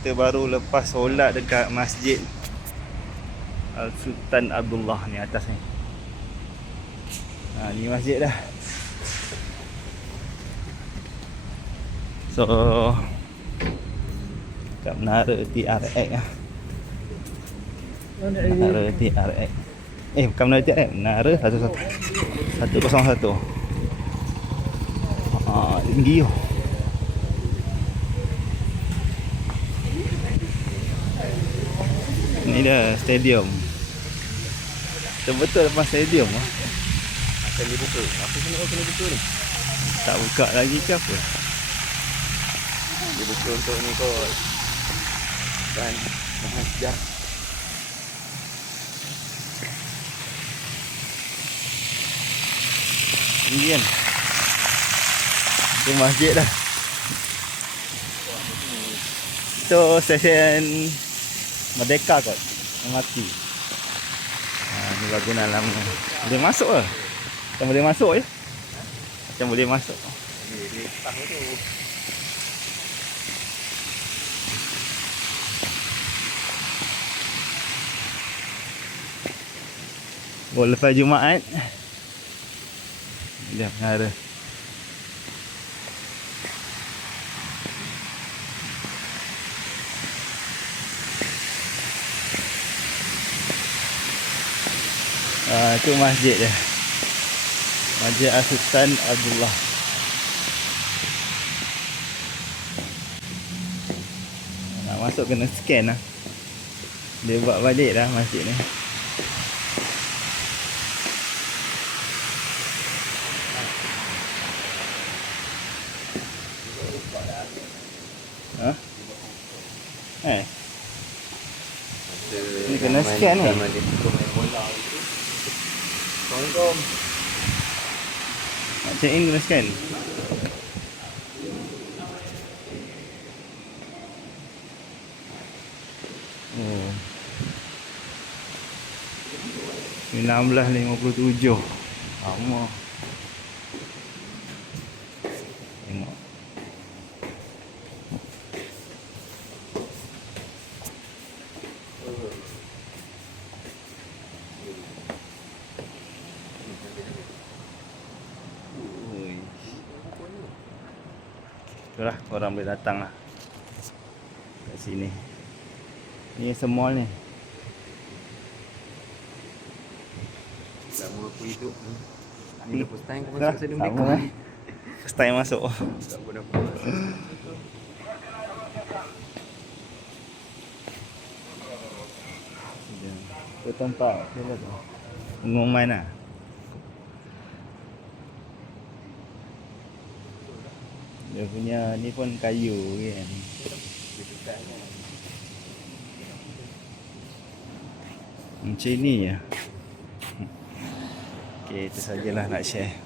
kita baru lepas solat dekat Masjid Sultan Abdullah ni atas ni. Ni masjid dah. So kat Menara TRX lah. Menara TRX. Bukan Menara TRX, Menara 101. Tinggi tu. Ni dah stadium. Betul depan stadium lah. Akan dibuka. Apa kena buka ni? Tak buka lagi ke apa? Dia buka untuk ni kot. Dan Mahasjah. Tinggi kan? Itu masjid dah. Itu stesen Merdeka kot, MRT. Ni bangunan lama. Boleh masuk ke? Macam boleh masuk je. Macam boleh masuk. Ni petang tu. Lepas Jumaat. Dia menara. Itu masjid dia. Masjid Sultan Abdullah. Nak masuk kena scan lah. Dia buat balik dah masjid ni. Ni kena scan ni. Assalamualaikum. Nak check in kena scan. Ni 16.57. Lama. Tengok. Itulah orang boleh datang lah kat sini. Ni semua ni. Lama aku hidup ni. Ni first time aku masuk Stadium Sama Merdeka. First time masuk. Tak pernah masuk. Itu tempat pengumuman lah. Dia punya ni pun kayu kan. Macam ni je. Okay, itu sajalah nak share.